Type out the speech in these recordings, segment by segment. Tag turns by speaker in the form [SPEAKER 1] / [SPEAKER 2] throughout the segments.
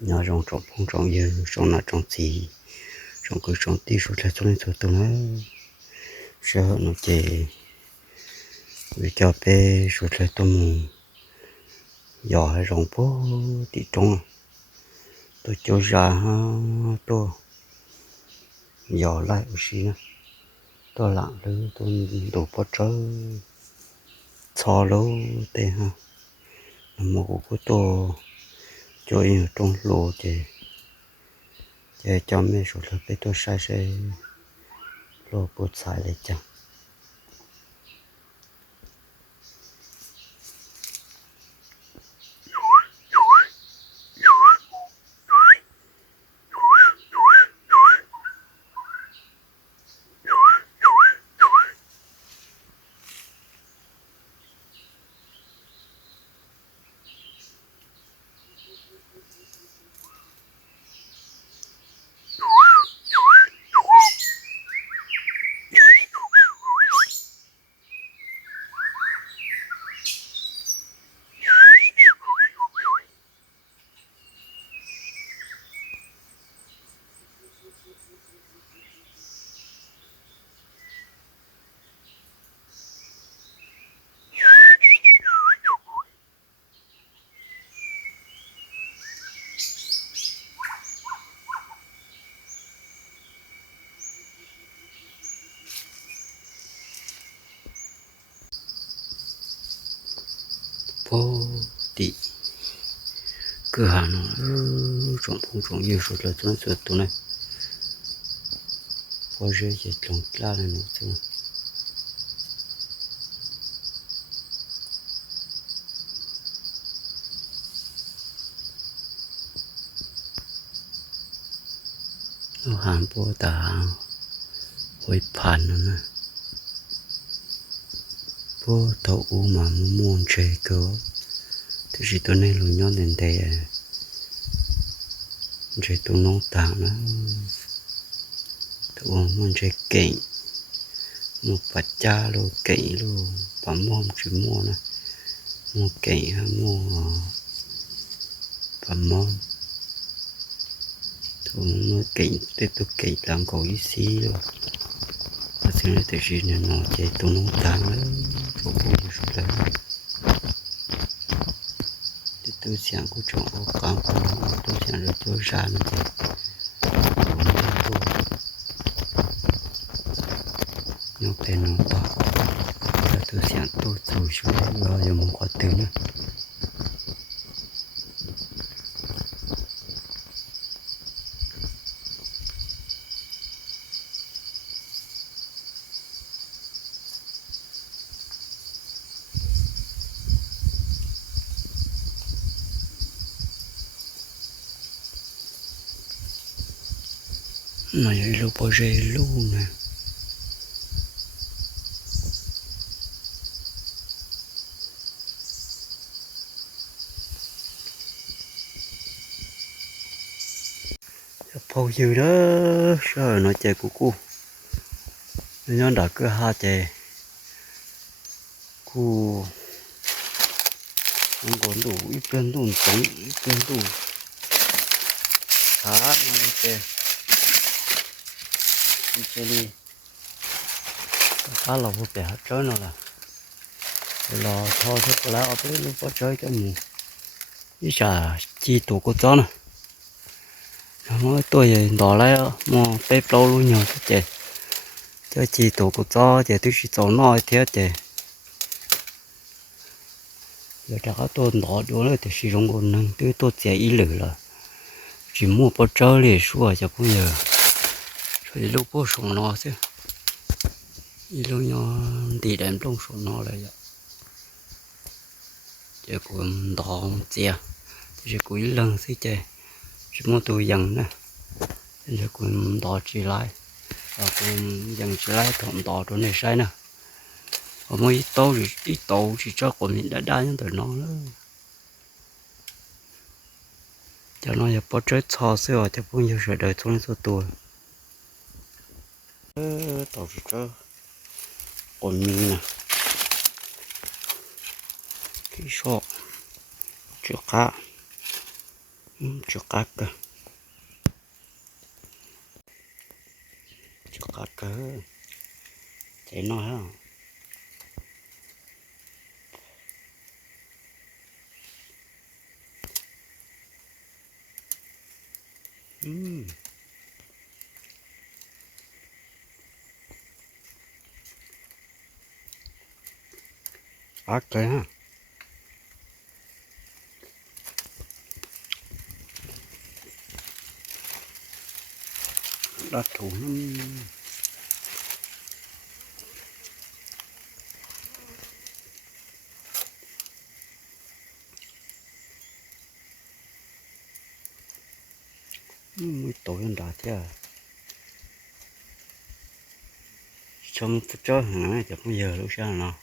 [SPEAKER 1] nhà trong trong phong trong dưa trong nà trong gì trong cứ trong tí số là cho nên số tụi nó sợ nó chè vì cho bé số là tôi mù giờ hay rong phố thì trong tôi cho ra ha tôi giờ lại một xí nữa tôi lặng lư tôi đủ bó trớ cho lâu tê ha một của tôi cho yên trong lô thì thì cho mấy số là bé tôi sai sẽ lô bột xài lại chẳng. Phố đi cứ hà nó ừ, trồng phong trồng nhiều số là tuần số tuần này. Phố rơi chỉ trồng la này nó chứ nó hàng phố ta hồi phản nó nè phố u mà muốn chơi cơ chỉ tôi nên luôn nhon đến đây chơi tôi nông tạo nó tôi muốn chơi kỉnh một bát cha luôn kỉnh luôn bấm mồm chỉ mua nè mua kỉnh hay mua bấm mồm tôi mua kỉnh tôi tôi kỉnh làm cổ ý xí luôn và xin lỗi tôi chỉ nên nói chơi tôi nông tạo nó phục vụ cho là thì tôi 想 của chỗ cảm tôi 想 được tôi ra nó thì nó tên nó to là mà vậy lúc bao giờ luôn nè. Phô dư đó rồi nó chè của cô nó đã cứ ha chè. Cô không còn đủ, ít cân đủ sống ít cân đủ. Khá, nó chè chạy chơi đi. Khá là vui vẻ hết trơn rồi là. Lò thôi thức lá lẽ ở tới lúc có chơi cái mù ý chả chi tổ của chó nè nói tôi đỏ lại mà bếp lâu luôn nhiều thế chị. Cho chi tổ của chó, chị tôi chỉ cháu nói thế chị. Giờ chắc tôi đỏ đổ lại thì sử dụng còn năng tôi tôi chạy ý lử là. Chỉ mua bao chơi để xua cho bây giờ rồi lúc bố sống nó chứ. Đi lúc nhỏ đi đem trong sống nó là vậy. Chỉ cũng đỏ chè chỉ cũng lần xí chè chỉ muốn tôi dần nè. Chỉ cũng đỏ chỉ lại. Và cũng dần chỉ lại thọn đỏ chỗ này sai nè. Ở mấy tô thì ít tô thì cho của mình đã đa những từ nó nữa. Cho nó giờ bắt chết cho xưa cho cũng như sự đời trong số tuổi tàu chỉ cho còn mình nè cái sọ chưa cá Ừ, cho cá cơ cho cá cơ thấy nó ha ừ ác cơ ha đã thủ lắm. Mới tối hơn đã thế à? Trong cho hàng này chắc bây giờ lúc sao nào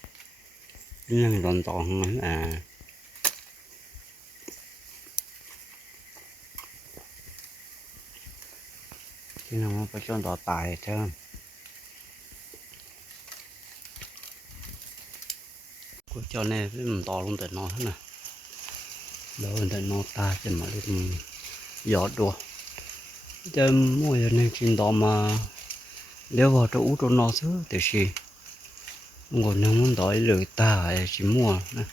[SPEAKER 1] nhưng đòn tòn hơn à. Khi nào mà phải cho đỏ tài chứ cô cho nên cái mình to luôn tại nó thế này đó mình tại nó ta chỉ mà được giọt đùa. Chứ mua giờ này trên đó mà nếu vào chỗ chỗ nó xứ thì gì ngồi nó muốn đòi lười ta chỉ mua. Nè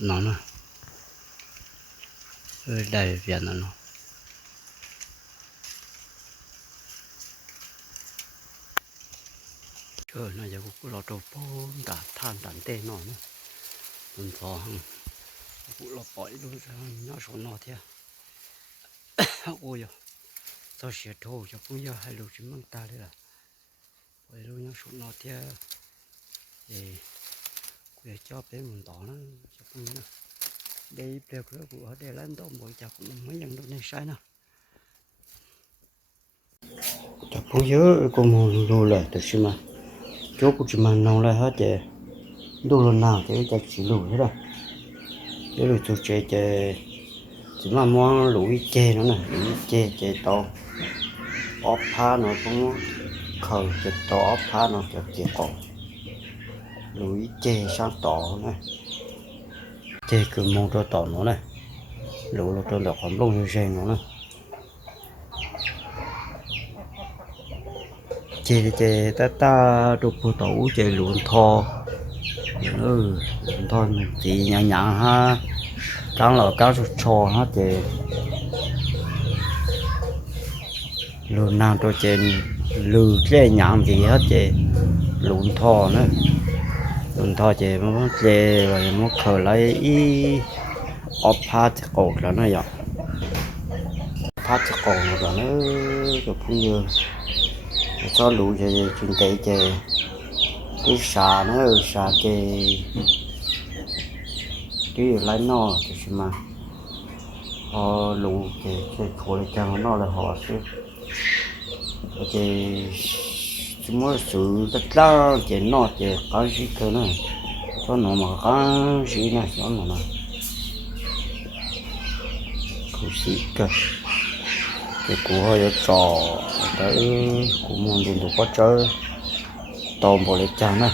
[SPEAKER 1] nó. Nè hơi đầy viện nó nó. Trời, nó giờ cũng lo trâu bông đã than đàn tê nó nữa. Mình thò hăng cũng lo bỏi luôn nó số nó thế à? ôi giờ sao sẽ thô cho cũng giờ hai lục chúng mang ta đây là. Vậy luôn nhau xuống nó thế. Để quay cho bé mình tỏ nó, cho cũng nó. Đây đều cái của để lên đó mỗi chọc mấy nhân đâu này sai nào chọc cũng nhớ cũng một lô lại được xem mà. Chỗ cũng chỉ mà nông lại hết chứ đồ lần nào thì chắc chỉ lùi hết rồi. Cái lùi tôi chơi chơi chỉ mà mua lũi chê nữa nè lũi chê chê to. Ốp pha nó cũng khờ chê to, ốp pha nó chê chê cổ lũi chê sang to này chê cứ mua cho to nó này lũ lũ cho được không lông như xe nó này chê chê, ta ta đục bộ tủ chê lụn thò. Ừ lùn thò thì nhả nhả ha đang là cá su cho ha chị lùn nào cho chị lù cái nhảm gì hết chị lùn thò nữa. Lùn thò chị mà chị rồi mà khờ lại ý ốp phát cổ rồi nó vậy phát cổ rồi nó được như cho lũ cho chuyên tay chị cái xà nó xà chị cái lái nó thì mà họ lũ cái cái khổ là chẳng nó là họ chứ cái chúng mới sự tất cả cái nó cái cái gì cơ nữa cho nó mà cái gì này cho nó mà không gì cơ cái của hơi trò tới cũng muốn dùng được có chơi tôm bò lấy chăng này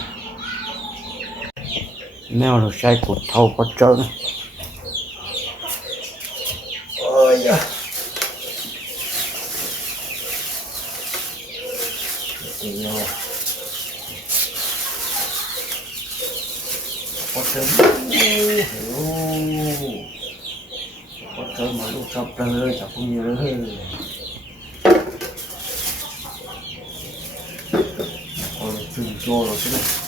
[SPEAKER 1] mèo là sai cột thâu có trơn ôi da. Có trơn có trơn mà lúc sắp tới chắc cũng như thế chừng cho rồi thế này.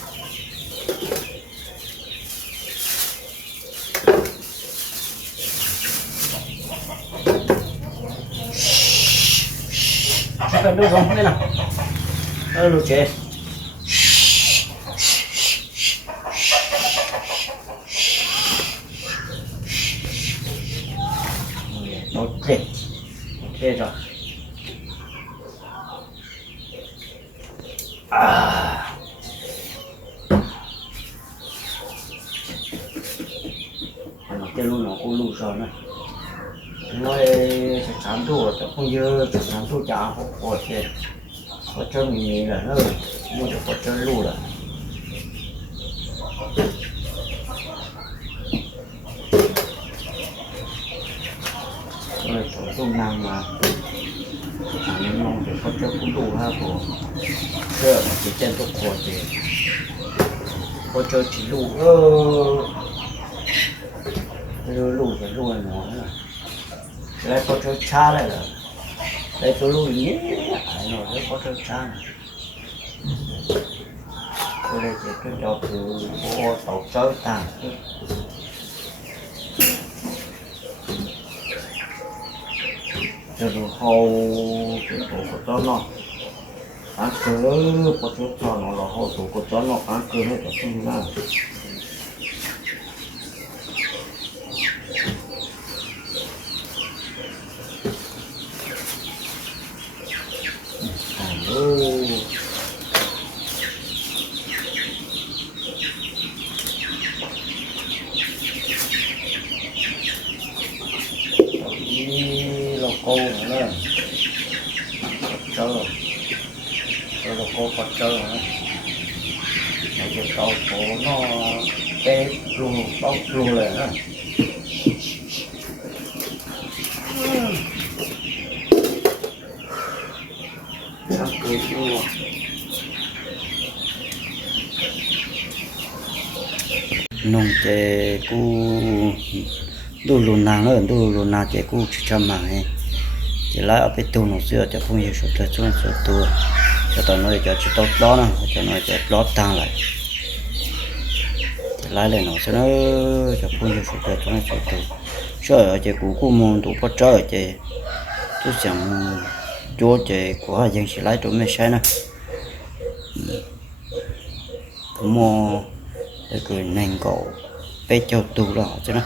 [SPEAKER 1] Đâu không đây nào. Đây lục chế ok ok rồi. À. Cái luôn nó cũng luôn rồi này nói sẽ sáng thu chắc không dơ sẽ sáng thu trả hộ hộ thì có cho mình nghĩ là nó mua được có chơi lù rồi rồi tổ dung năng mà à nên mong được có chơi cũng đủ ha của chơi mà chỉ chân tục của thì có chơi chỉ lù ơ lù lù thì lù là nó là lại có chơi cha lại là đây tôi lù nhé ai nói đấy có chơi cha này. Tôi đây chỉ tôi cho từ bộ tàu chơi tàn cho nó hầu cái tổ của chó nó. Ăn cứ có chút cho nó là hầu tổ của chó nó. Ăn cứ hết cả sinh ra Alo. Đi lô cô nữa nè. Chờ. Chờ cơ cô có chờ nữa. Này, cái cổ nó té luôn bóc luôn rồi ha. Sắp cười chua. nông chế cu, đu lùn nàng ở đu lùn nàng chế cu chăm mà ấy chỉ lại ở bên tu nó xưa cho không nhiều số cho xuống số tu cho tôi nói cho chú tốt đó nè, cho nó cho lót tăng lại. Chỉ lại lên nó sẽ nó cho phun cho số cho nó số tu sợ ở chế cu cu môn tu bắt trở chế tu 想做 chế của hai dân sĩ lái tụi mình sai nè. Mua để cười nành cổ, bé cho tu đó cho nó